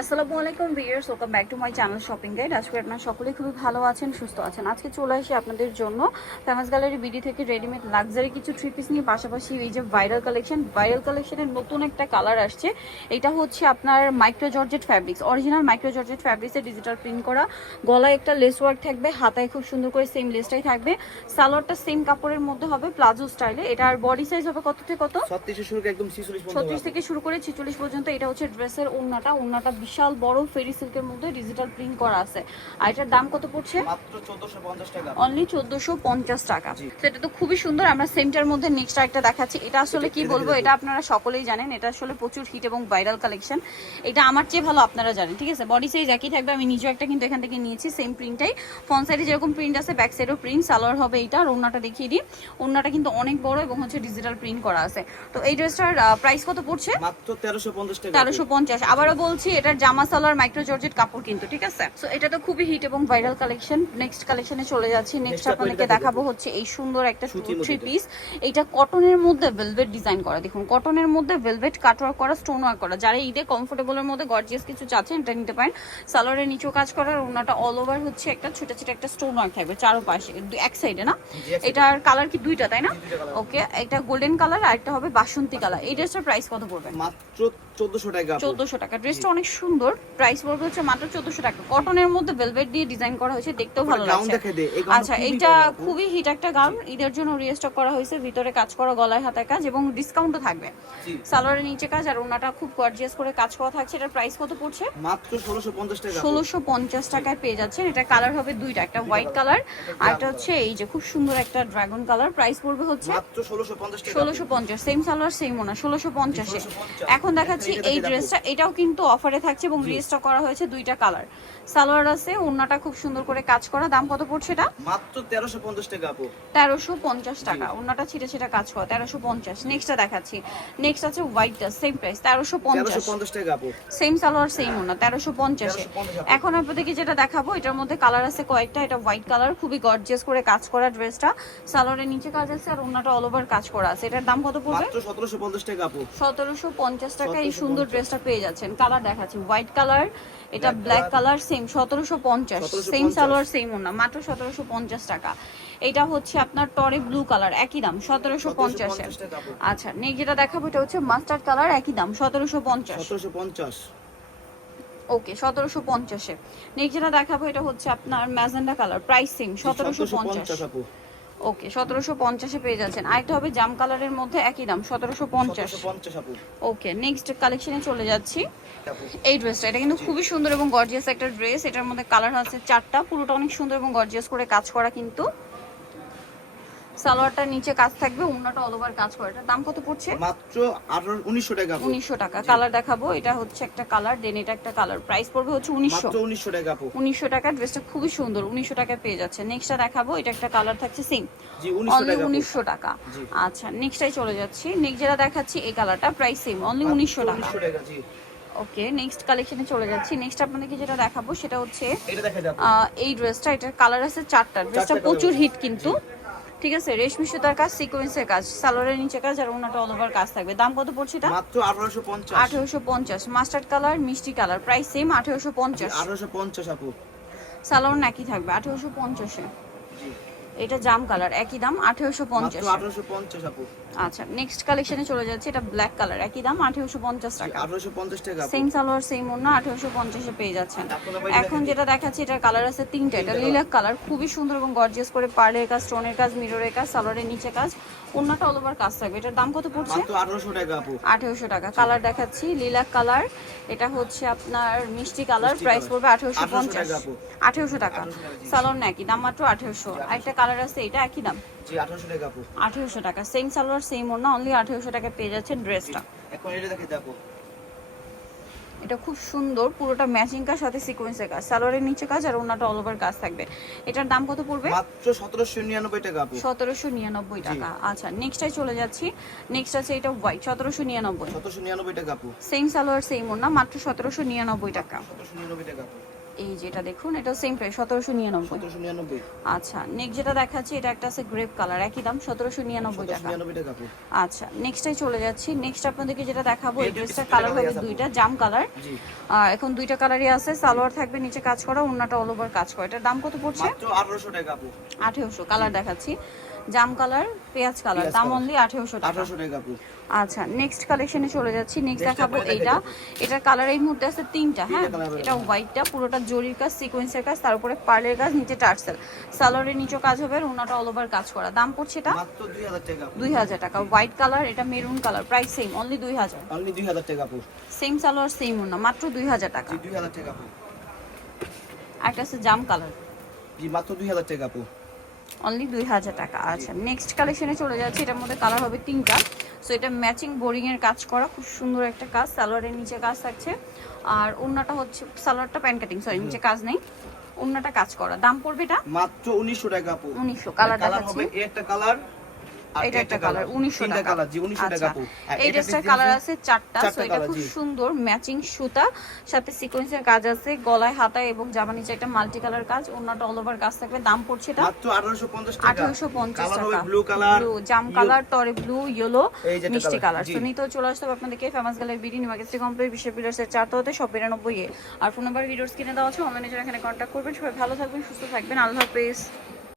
আসসালামু আলাইকুম viewers, welcome back to my channel shopping guide. আজকে আপনারা সকলেই খুবই ভালো আছেন, সুস্থ আছেন। আজকে চলে আসি আপনাদের জন্য ফেমাস গ্যালারি বিডি থেকে রেডিমেড লাক্সারি কিছু থ্রি পিস নিয়ে, পাশাপাশি এই যে ভাইরাল কালেকশনের নতুন একটা কালার আসছে। এটা হচ্ছে আপনার micro georgette fabrics, original micro georgette ফ্যাব্রিক্সে ডিজিটাল প্রিন্ট করা। গলায় একটা লেস ওয়ার্ক থাকবে, হাতায় খুব সুন্দর করে সেম লেসটাই থাকবে। সালোয়ারটা সেম কাপড়ের মধ্যে হবে, প্লাজো স্টাইলে। এটার বডি সাইজ হবে কত থেকে কত? 36 থেকে শুরু করে 46 পর্যন্ত। এটা হচ্ছে ড্রেসের ওড়নাটা বিশাল বড় ফেরি সিল্কের মধ্যে ডিজিটাল প্রিন্ট করা আছে। আর এটার দাম কত পড়ছে? মাত্র 1450 টাকা, অনলি 1450 টাকা। তো এটা তো খুবই সুন্দর। আমরা সেমটার মধ্যে নেক্সট একটা দেখাচ্ছি। এটা আসলে কি বলবো, এটা আপনারা সকলেই জানেন, এটা আসলে প্রচুর হিট এবং ভাইরাল কালেকশন। এটা আমার চেয়ে ভালো আপনারা জানেন, ঠিক আছে? বডি সাইজ একই থাকবে, আমি নিজেও একটা কিন্তু এখান থেকে নিয়েছি সেম প্রিন্টটাই। ফ্রন্ট সাইডে যেরকম প্রিন্ট আছে, ব্যাক সাইডেও প্রিন্ট। সালোয়ার হবে এইটা, আর ওড়নাটা দেখিয়ে দিই। ওড়নাটা কিন্তু অনেক বড় এবং হচ্ছে ডিজিটাল প্রিন্ট করা আছে। তো এই ড্রেসটার প্রাইস কত পড়ছে? মাত্র 1350 টাকা। 1350। আবারও বলছি, এটার জামা সালোয়ার মাইক্রো জর্জেট কাপড় কিন্তু, ঠিক আছে? সো এটা তো খুবই হিট এবং ভাইরাল কালেকশন। নেক্সট কালেকশনে চলে যাচ্ছি। নেক্সট আপনাদেরকে দেখাবো হচ্ছে এই সুন্দর একটা থ্রি পিস। এইটা কটনের মধ্যে ভেলভেট ডিজাইন করা। দেখুন, কটনের মধ্যে ভেলভেট কাটওয়ার্ক করা, স্টোন ওয়ার্ক করা। যারা ঈদে কমফোর্টেবলের মধ্যে গর্জিয়াস কিছু চাচ্ছেন, এটা নিতে পারেন। সালোয়ারের নিচেও কাজ করার, ওনাটা অল ওভার হচ্ছে একটা ছোট ছোট একটা স্টোন ওয়ার্ক থাকবে চারপাশে, এক সাইডে না? এটার কালার কি দুইটা, তাই না? ওকে, এটা গোল্ডেন কালার আর একটা হবে বাসন্তী কালার। এই ড্রেসটার প্রাইস কত পড়বে? মাত্র 1400 টাকা। 1400 টাকা। ড্রেসটা অনেক সুন্দর, প্রাইস পড়বে হচ্ছে মাত্র 1400 টাকা। কটনের মধ্যে ভেলভেট দিয়ে ডিজাইন করা হয়েছে, দেখতেও ভালো লাগছে। আচ্ছা, এটা খুবই হিট একটা গাউন, ঈদের জন্য রিস্টক করা হয়েছে। ভিতরে কাজ করা, গলায় হাতায় কাজ এবং ডিসকাউন্টও থাকবে। সালোয়ারের নিচে কাজ আর ওনাটা খুব গর্জিয়াস করে কাজ করা থাকছে। এটার প্রাইস কত পড়ছে? মাত্র 1650 টাকা। 1650 টাকায় পেয়ে যাচ্ছেন। এটা কালার হবে দুইটা, একটা হোয়াইট কালার আর একটা হচ্ছে এই যে খুব সুন্দর একটা ড্রাগন কালার। প্রাইস পড়বে হচ্ছে মাত্র 1650 টাকা। 1650। সেম সালোয়ার সেম ওনা, 1650 এ। এখন দেখাচ্ছি এই ড্রেসটা, এটাও কিন্তু অফারে থাকছে এবং রিস্টক করা হয়েছে দুইটা কালার। সালোয়ার আছে, ওন্নাটা খুব সুন্দর করে কাজ করা। দাম কত পড়ছে এটা? মাত্র 1350 টাকা আপু। 1350 টাকা। ওন্নাটা ছিটে ছিটে কাজ করা, 1350। নেক্সটটা দেখাচ্ছি। নেক্সট আছে হোয়াইটটা, সেম প্রাইস 1350 টাকা আপু। সেম সালোয়ার সেম ওন্না, 1350 এ। এখন আপনাদেরকে যেটা দেখাবো, এটার মধ্যে কালার আছে কয়েকটা। এটা হোয়াইট কালার, খুবই গর্জিয়াস করে কাজ করা ড্রেসটা। সালোয়ারের নিচে কাজ আছে আর ওন্নাটা অল ওভার কাজ করা আছে। এটার দাম কত পড়বে? মাত্র 1750 টাকা আপু। 1750 টাকা এই সুন্দর ড্রেসটা পেয়ে যাচ্ছেন। কালার দেখাচ্ছি, হোয়াইট কালার, এটা black colour, same 1750। Same salwar same ওন্না, মাত্র 1750 টাকা। এটা হচ্ছে আপনার টরে ব্লু কালার, একই দাম 1750 এ। আচ্ছা, নেক্সট যেটা দেখাবো, এটা হচ্ছে মাস্টার্ড কালার, একই দাম 1750। 1750। ওকে, 1750 এ। নেক্সট যেটা দেখাবো, এটা হচ্ছে আপনার ম্যাজেন্ডা কালার, প্রাইস সেম 1750 আপু। ওকে, 1750 এ পেয়ে যাচ্ছেন। আরেকটা হবে জাম কালারের মধ্যে, একই দাম 1750 আপু। ওকে, নেক্সট কালেকশনে চলে যাচ্ছি। এই ড্রেসটা, এটা কিন্তু খুবই সুন্দর এবং গর্জিয়াস একটা ড্রেস। এটার মধ্যে কালার আছে চারটা, পুরোটা অনেক সুন্দর এবং গর্জিয়াস করে কাজ করা কিন্তু। সালোয়ারটার নিচে কাজ থাকবে, ওন্নাটা অল ওভার কাজ করা। এটার দাম কত পড়ছে? মাত্র 1900 টাকা আপু। 1900 টাকা। কালার দেখাবো, এটা হচ্ছে একটা কালার, দেন এটা একটা কালার। প্রাইস পড়বে হচ্ছে 1900। মাত্র 1900 টাকা আপু। 1900 টাকা। ড্রেসটা খুবই সুন্দর, 1900 টাকায় পেয়ে যাচ্ছে। নেক্সটটা দেখাবো, এটা একটা কালার থাকছে সেম, জি 1900 অনলি টাকা। 1900 টাকা। আচ্ছা, নেক্সটটাই চলে যাচ্ছি। নেক্সট যেটা দেখাচ্ছি, এই কালারটা প্রাইস সেম, অনলি 1900 টাকা। 1900 টাকা। জি ওকে, নেক্সট কালেকশনে চলে যাচ্ছি। নেক্সট আপনাদেরকে যেটা দেখাবো, সেটা হচ্ছে এটা দেখা যাবে। এই ড্রেসটা, এটার কালার আছে চারটা। ড্রেসটা প্রচুর হিট কিন্তু, ঠিক আছে? রেশমি সুতার কাজ, সিকোয়েন্সের কাজ, সালোয়ারের নিচে কাজ আর ওনাটা অল ওভার কাজ থাকবে। দাম কত পড়ছে এটা? মাত্র 1850। 1850। মাস্টার্ড কালার, মিষ্টি কালার, প্রাইস সেম 1850। 1850 আপু। সালোয়ার একই থাকবে 1850 এ। জি এটা জাম কালার, একই দাম 1850। মাত্র 1850 আপু। আচ্ছা, নেক্সট কালেকশনে চলে যাচ্ছে। এটা ব্ল্যাক কালার, একই দাম 1850 টাকা। 1850 টাকা আপু। সেম সালোয়ার সেম ওন্না, 1850 এ পেয়ে যাচ্ছেন। এখন যেটা দেখাচ্ছি, এটার কালার আছে তিনটা। এটা লিলাক কালার, খুবই সুন্দর এবং গর্জিয়াস করে পার্লের কাজ, স্টোনের কাজ, মিররের কাজ, সালোয়ারের নিচে কাজ, ওন্নাটা অল ওভার কাজ থাকবে। এটার দাম কত পড়ছে? মাত্র 1800 টাকা আপু। 1800 টাকা। কালার দেখাচ্ছি, লিলাক কালার, এটা হচ্ছে আপনার মিষ্টি কালার। প্রাইস পড়বে 1850। 1800 টাকা। সালোয়ার একই দাম, মাত্র 1800। আরেকটা কালার আছে, এটা একই দাম, জি 1800 টাকা আপু। 1800 টাকা। সেম সালোয়ার সেম ওন্না, অনলি 1800 টাকা পেয়ে যাচ্ছেন ড্রেসটা। এখন এটা দেখে দেখো। এটা খুব সুন্দর, পুরোটা ম্যাচিং কাজ, সাথে সিকোয়েন্সের কাজ, সালোয়ারের নিচে কাজ আর ওন্নাটা অল ওভার কাজ থাকবে। এটার দাম কত পড়বে? মাত্র 1799 টাকা আপু। 1799 টাকা। আচ্ছা, নেক্সটটাই চলে যাচ্ছি। নেক্সট আছে এটা হোয়াইট, 1799। 1799 টাকা আপু। সেম সালোয়ার সেম ওন্না, মাত্র 1799 টাকা। 1799 টাকা আপু। এই যেটা দেখুন, এটা সেম প্রাইস 1799। 1799। আচ্ছা, নেক্সট যেটা দেখাচ্ছি এটা একটা আছে গ্রেপ কালার, একই দাম 1799 টাকা। 1799 টাকা আপু। আচ্ছা, নেক্সটে চলে যাচ্ছি। নেক্সট আপনাদেরকে যেটা দেখাবো এই এই ড্রেসটার ড্রেসটা কালার হবে আছে আপু। দুইটা, জাম কালার। জি এখন দুইটা কালারই আছে, সালোয়ার থাকবে নিচে কাজ করা, ওন্নাটা অল ওভার কাজ করা। এটার দাম কত পড়ছে? মাত্র 1800 টাকা আপু। 1800। কালার দেখাচ্ছি, জাম কালার, পেঁয়াজ কালার, পেঁয়াজ দাম কালার। অনলি 1800 টাকা। 1800 টাকা আপু। আচ্ছা, নেক্সট কালেকশনে চলে যাচ্ছি। নেক্সট Next দেখাবো আপনাকে এইটা। দেখাবো। এটার কালার এই মুহূর্তে আছে তিনটা, হ্যাঁ। তিনটা colour এটা available। হোয়াইটটা পুরোটা জরির কাজ, সিকোয়েন্সের কাজ, তার উপরে পার্লের কাজ, নিচে টার্সেল। সালোয়ারের নিচেও কাজ হবে, আর ওনাটা অল ওভার কাজ করা। দাম পড়ছে এটা মাত্র 2000 টাকা আপু। 2000 টাকা। হোয়াইট কালার, এটা maroon colour, price same, only 2000। Only 2000 টাকা আপু। সেম সালোয়ার সেম ওনা, মাত্র 2000 টাকা। জি 2000 টাকা আপু। একটা আছে জাম কালার, জি মাত্র 2000 টাকা আপু। অনলি 2000 টাকা। আচ্ছা, নেক্সট কালেকশনে চলে যাচ্ছে। এটার মধ্যে কালার হবে তিনটা। সো এটা ম্যাচিং বোরিং এর কাজ করা, খুব সুন্দর একটা কাজ। সালোয়ারের নিচে কাজ থাকছে, আর ওন্নাটা হচ্ছে সালোয়ারটা প্যান কাটিং, সরি নিচে কাজ নেই, ওন্নাটা কাজ করা। দাম পড়বে এটা মাত্র 1900 টাকা আপু। 1900। কালার কালার দেখাচ্ছি, হবে এই একটা কালার আর এটা একটা কালার 1900 তিনটা টাকা। কালার জি 1900 টাকা আচ্ছা, আপু। আর এই এটা ড্রেসটার পিস কালার দিয়েছে আছে চারটা। সো চারটা এটা colour, খুব জি। সুন্দর ম্যাচিং সুতা, সাথে সিকোয়েন্সের কাজ আছে, গলায় হাতায় এবং জামা নিচে একটা মাল্টি কালার কাজ, ওন্নাটা অল ওভার কাজ থাকবে। দাম পড়ছে এটা মাত্র 1850 টাকা। 1850 কালার হবে টাকা। ব্লু কালার, ব্লু জাম কালার, টরে ব্লু, ইয়েলো, এই যে একটা মিষ্টি colour, কালার। জি। তো নিতেও চলে আসতে হবে আপনাদেরকে ফেমাস গ্যালারি বিডি নিমাগেস্টি কমপ্লেক্স বিশ্ব পিলার্সের 4 তলাতে, সব 92 এ। আর ফোন নাম্বার ভিডিওস কিনে দেওয়া আছে, অনলাইনে যারা এখানে কন্ট্যাক্ট করবেন। সবাই ভালো থাকবেন, সুস্থ থাকবেন, আল্লাহ হাফেজ।